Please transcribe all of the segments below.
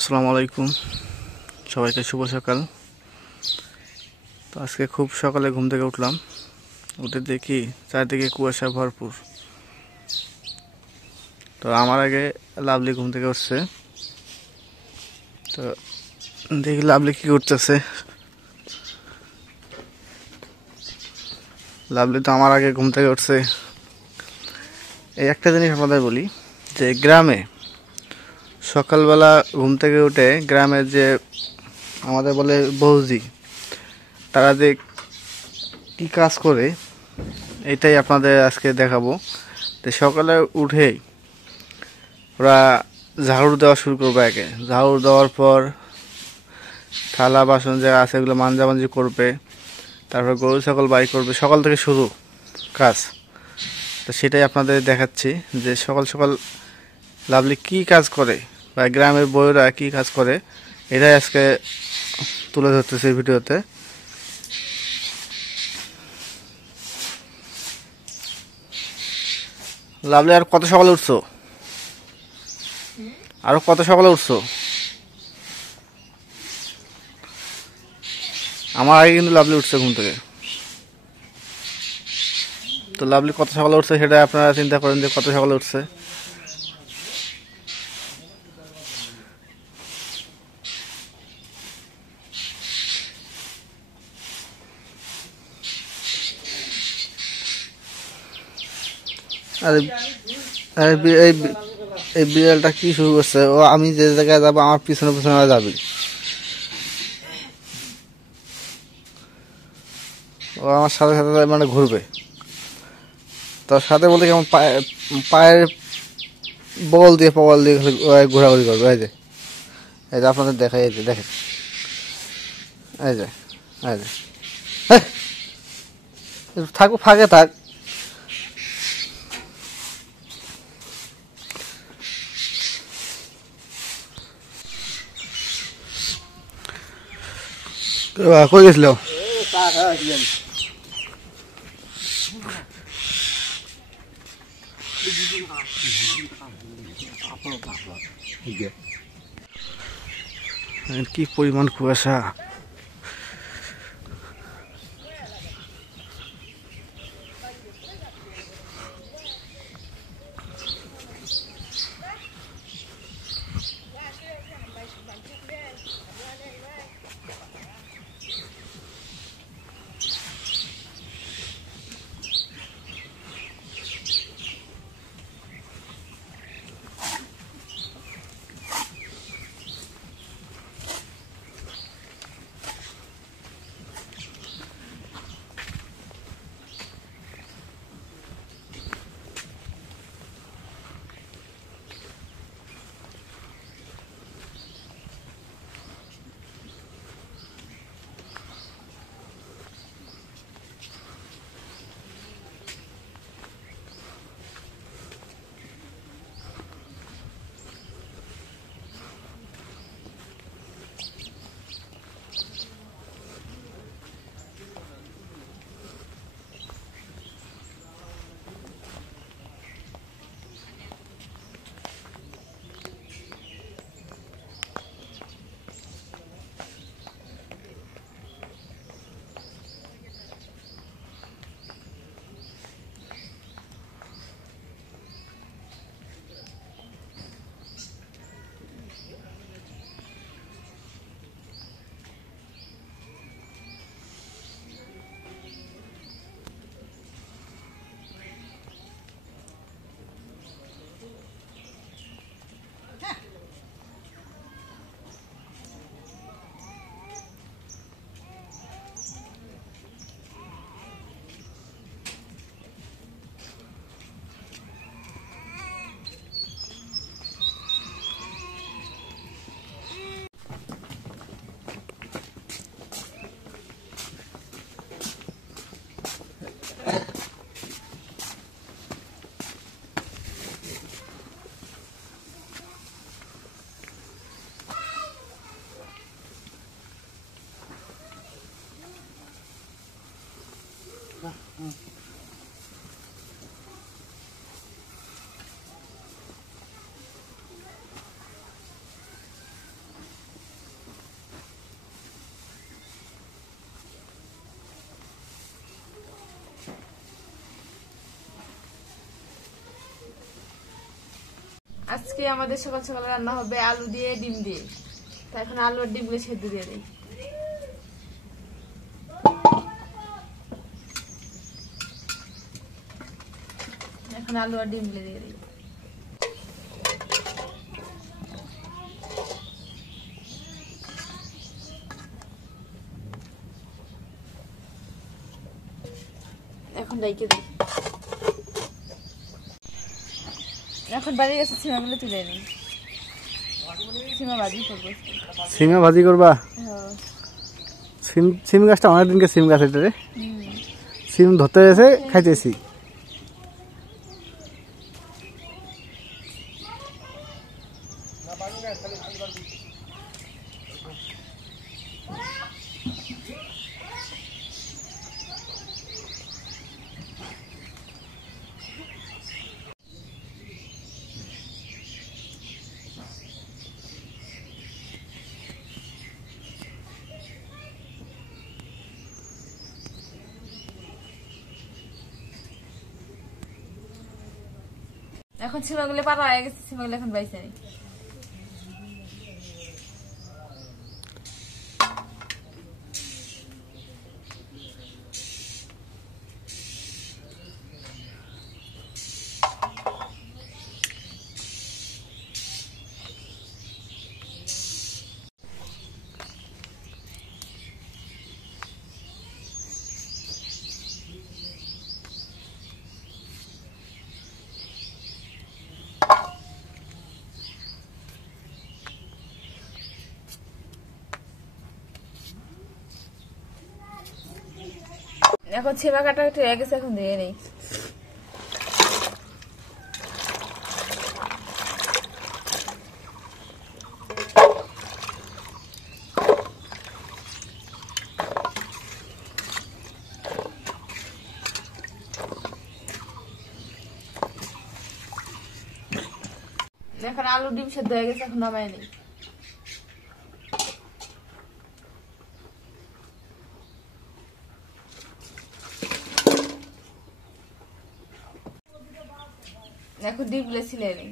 আসসালামু আলাইকুম, সবাইকে শুভ সকাল। তো আজকে খুব সকালে ঘুম থেকে উঠলাম, উঠে দেখি চারদিকে কুয়াশা ভরপুর। তো আমার আগে লাভলি ঘুম থেকে উঠছে। তো দেখি লাভলি কি করতেছে। লাভলি তো আমার আগে ঘুম থেকে উঠছে। এই একটা জিনিস আপনাদের বলি, যে গ্রামে সকালবেলা ঘুম থেকে উঠে গ্রামের যে আমাদের বলে বৌজি, তারা যে কী কাজ করে এটাই আপনাদের আজকে দেখাবো। তো সকালে উঠেই ওরা ঝাড়ু দেওয়া শুরু করবে। আগে ঝাড়ু দেওয়ার পর থালা বাসন যা আছে এগুলো মাঞ্জামাঞ্জি করবে, তারপর গরু ছাগল বাই করবে। সকাল থেকে শুরু কাজ। তো সেটাই আপনাদের দেখাচ্ছি যে সকাল সকাল লাভলি কী কাজ করে বা গ্রামের বউরা কী কাজ করে, এটাই আজকে তুলে ধরতেছে ভিডিওতে। লাভলি আর কত সকালে উঠছো? আরো কত সকালে উঠছো? আমার আগে কিন্তু লাভলি উঠছে ঘুম থেকে। তো লাভলি কত সকালে উঠছে সেটা আপনারা চিন্তা করেন যে কত সকালে উঠছে। আর এই বিড়ালটা কি শুরু করছে? ও আমি যে জায়গায় যাবো আমার পিছনে পিছনে যাবে। ও আমার সাথে সাথে মানে ঘুরবে। তার সাথে বলতে কেমন পায়ের বল দিয়ে খালি ঘোরাঘুরি করবে। এই যে আপনাদের দেখাই, এই যে দেখেন, এই যে এই যে হেই, থাকো ফাঁকে থাক। কই গেছিল? কি পরিমাণ কুয়াশা! আজকে আমাদের সকাল সকাল রান্না হবে আলু দিয়ে ডিম দিয়ে। তো এখন আলু আর ডিমগুলো সেদ্ধ দিয়ে দিই। এখন আলু আর ডিমগুলো দিয়ে দিই। এখন ডাইকে দিই। এখন বাড়ি গেছে সিমাগুলো তুলে নিই। সিমা ভাজি করবো। সিমা ভাজি করবা? হ্যাঁ। সিম গাছটা অনেকদিনকে সিম গাছ এটা রে। সিম ধরতে এসে খাইতেছি। এখন সিমাগুলো পারা হয়ে গেছে, সিমাগুলো এখন বাইছে নি। এখন ছিমা কাটা হয়ে গেছে, এখন দিয়ে নেই। এখন আলু ডিম সেদ্ধ হয়ে গেছে, এখন নামাই নেই। এখন ডিমগুলো ছিলে নেই।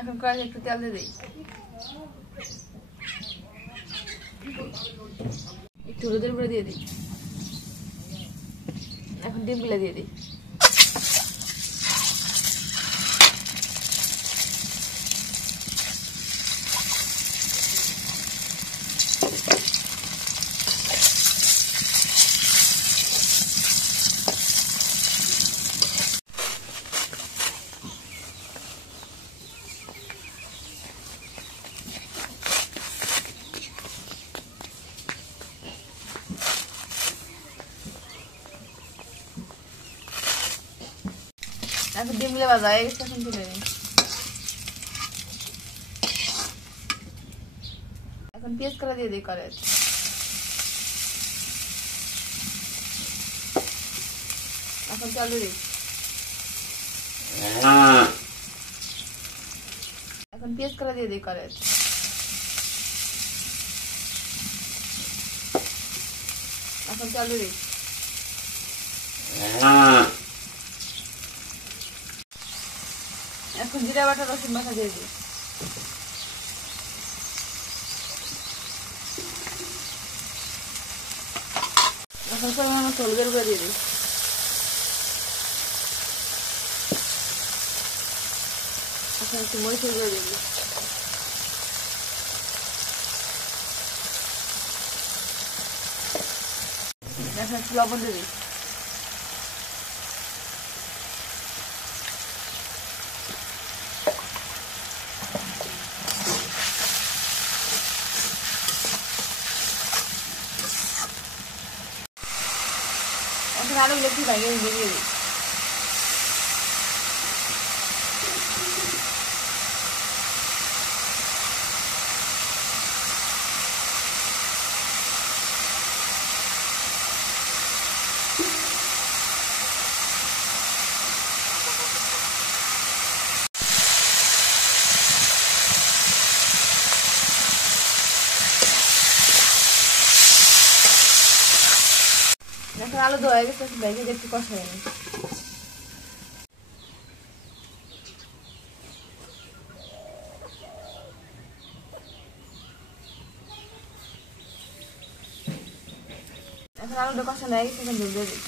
এখন কড়াইতে একটু তেল দিয়ে দিই, একটু রোদের উপরে দিয়ে দিই। এখন ডিমগুলো দিয়ে দিই। এখন ডিমগুলো ভাজা হয়ে গেছে, এখন তুলে নিই। এখন পেঁয়াজ কলা দিয়ে দিই কড়াই। এখন চালু দিই। এখন পেঁয়াজ কলা দিয়ে দিই কড়াই। এখন চালু দিই। এখন জিরা বাটা রসুন বাটা দিয়ে দিই। এখন পরিমাণ মতো হলুদের গুঁড়া দিয়ে দিই। এখন একটু মরিচের গুঁড়া দিয়ে দিই। এখন একটু লবণ দিয়ে দিই। এখন আলুগুলো একটু ভেঙে দিয়ে দিই। এখন আলু দেওয়া হয়ে গেছে, ভেজে একটু কষাই নিই। এখন আলুটা কষানো হয়ে গেছে, এখন ঝোল দিয়ে দিই।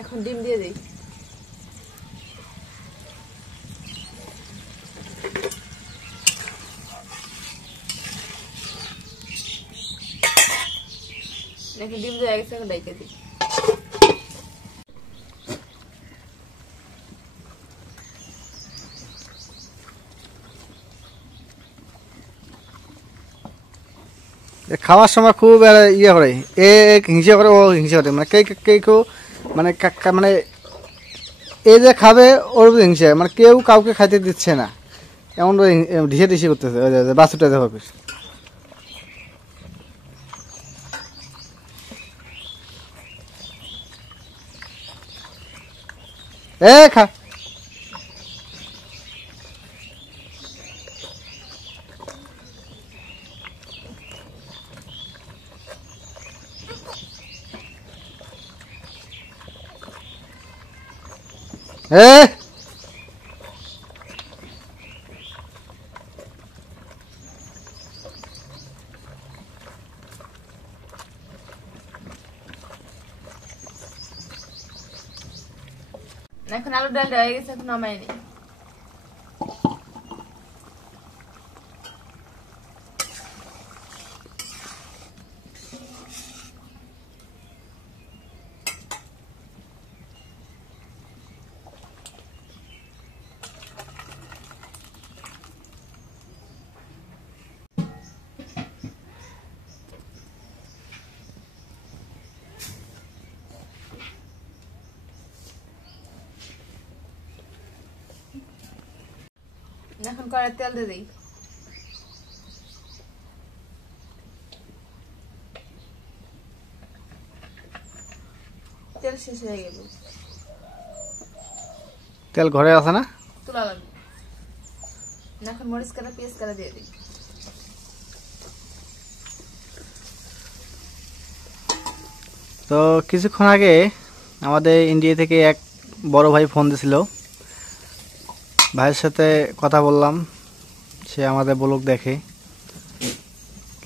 এখন ডিম দিয়ে দিই। এখন ডিম দিয়ে গেছে, এখন ডাইকে দিই। খাওয়ার সময় খুব ইয়ে করে, এ হিংসা করে, ও হিংসা করে, মানে কেউ মানে মানে এই যে খাবে ওর হিংসা, মানে কেউ কাউকে খাইতে দিচ্ছে না, এমন ঢিসে ঢিসে করতেছে। বাছুরটা দেখো খা। এখন আলু ডাল হয়ে গেছে, এখন নামাই নিই। এখন কড়াইতে তেল দিয়ে দিই। তেল শেষ হয়ে গেল, তেল ঘরে আছে না, তোলা লাগবে। এখন মরিচ কাটা পেঁয়াজ কাটা দিয়ে দিই। তো কিছুক্ষণ আগে আমাদের ইন্ডিয়া থেকে এক বড় ভাই ফোন দিয়েছিল, ভাইয়ের সাথে কথা বললাম, সে আমাদের ব্লগ দেখে,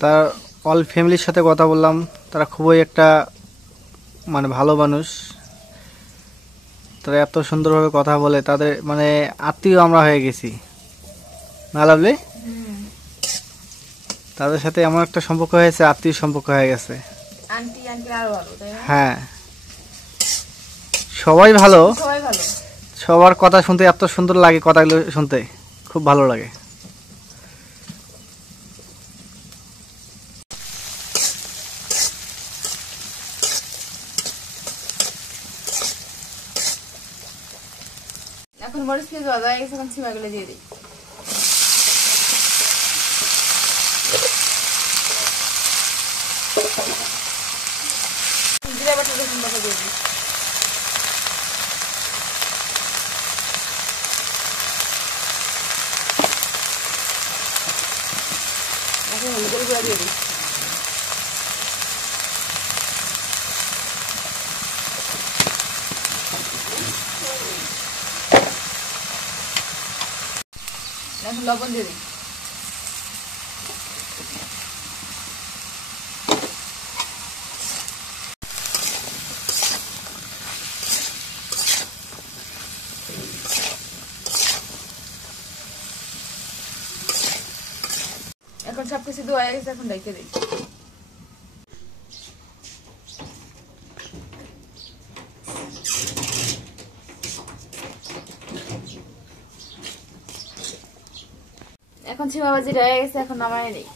তার অল ফ্যামিলির সাথে কথা বললাম, তারা খুবই একটা মানে ভালো মানুষ, তারা এত সুন্দরভাবে কথা বলে, তাদের মানে আত্মীয় আমরা হয়ে গেছি না লাভলি, তাদের সাথে এমন একটা সম্পর্ক হয়েছে, আত্মীয় সম্পর্ক হয়ে গেছে। আন্টি আন্টি আরো ভালো, তাই না? হ্যাঁ, সবাই ভালো, সবাই ভালো। সবার কথা শুনতে এত সুন্দর লাগে, কথাগুলো শুনতে খুব ভালো লাগে। এখন মরিচ পেঁয়াজ ভাজা হয়ে গেছে, এখন ছিমাগুলো দিয়ে দিই। জিরা বাটা রসুন বাটা দিয়ে দিই। এখন হলুদের গুঁড়া দিয়ে দিই। এখন লবণ দিয়ে দিই। এখন সবকিছু ধোয়া হয়ে গেছে, এখন ঢেকে দিই। এখন ছিমা ভাজি হয়ে গেছে, এখন নামাই নেই।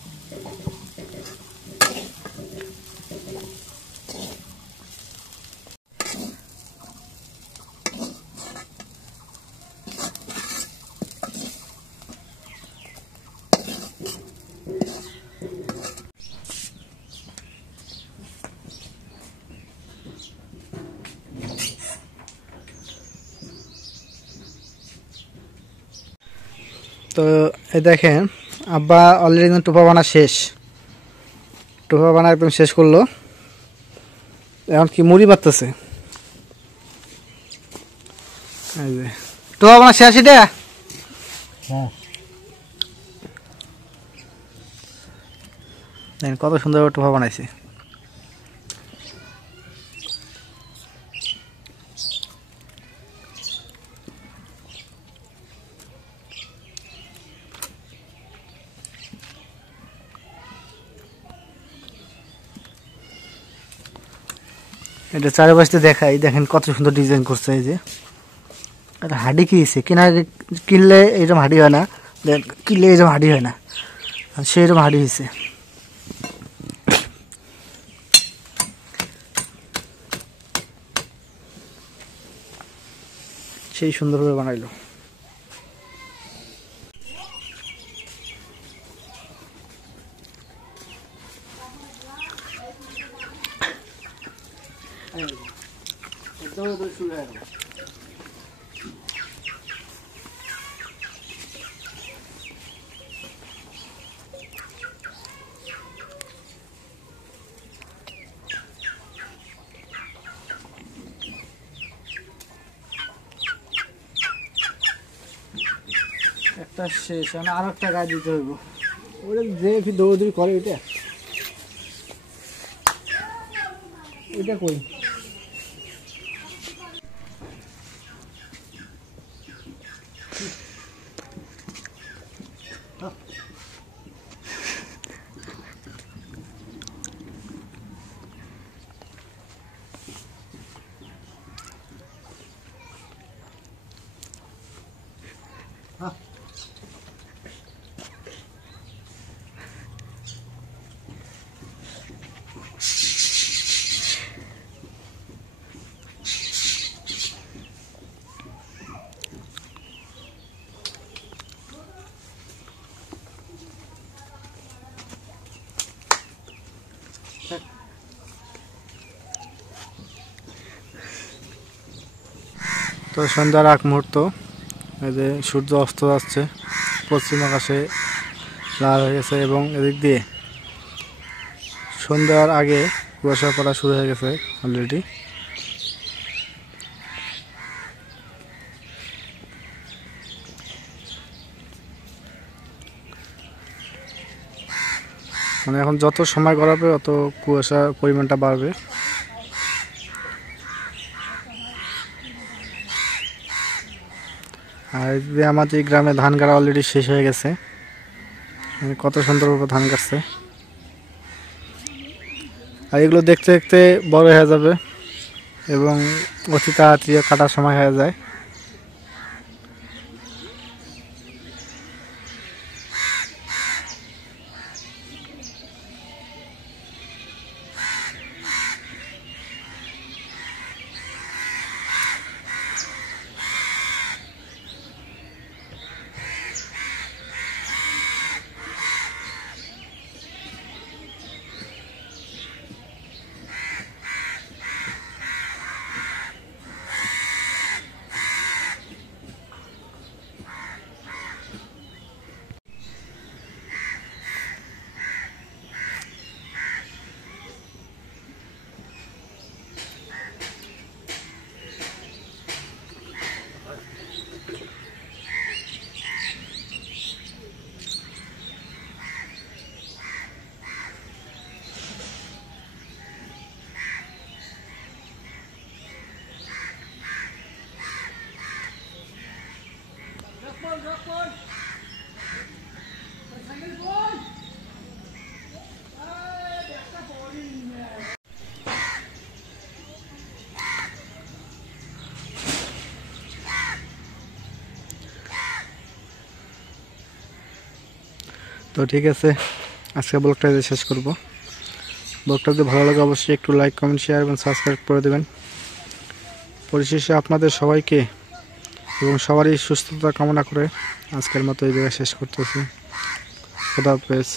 তো এই দেখেন আব্বা অলরেডি টোপা বানা শেষ, টোপা বানা একদম শেষ করলো। এখন কি মুড়ি বাড়তেছে, এই যে টোপা বানা শেষ। এটা দেখেন কত সুন্দর টোপা বানাইছে। এটা চারিপাশে দেখাই, দেখেন কত সুন্দর ডিজাইন করছে। এই যে এটা হাডি কিনছে, কিনলে এইরকম হাডি হয় না, কিনলে এইরকম হাডি হয় না, সেইরকম হাডি হয়েছে। সেই সুন্দরভাবে বানাইলো। একটা শেষ, আর একটা গাছ দিতে হইব। ওটা যে দৌড়দৌড়ি করে এটা, এটা কই তো সন্ধ্যার আগ মুহূর্ত, এই যে সূর্য অস্ত যাচ্ছে, পশ্চিম আকাশে লাল হয়ে গেছে এবং এদিক দিয়ে সন্ধ্যার আগে কুয়াশা পড়া শুরু হয়ে গেছে অলরেডি। মানে এখন যত সময় গড়াবে অত কুয়াশার পরিমাণটা বাড়বে। আর এই যে আমাদের গ্রামে ধান গাড়া অলরেডি শেষ হয়ে গেছে, কত সুন্দরভাবে ধান কাটছে। আর এগুলো দেখতে দেখতে বড় হয়ে যাবে এবং অতি তাড়াতাড়ি কাটার সময় হয়ে যায়। তো ঠিক আছে, আজকে ব্লগটা শেষ করব। ব্লগটা যদি ভালো লাগে অবশ্যই একটু লাইক, কমেন্ট, শেয়ার এবং সাবস্ক্রাইব করে দেবেন। পরিশেষে আপনাদের সবাইকে এবং সবারই সুস্থতা কামনা করে আজকের মতো এই জায়গায় শেষ করতেছি। খোদা হাফেজ।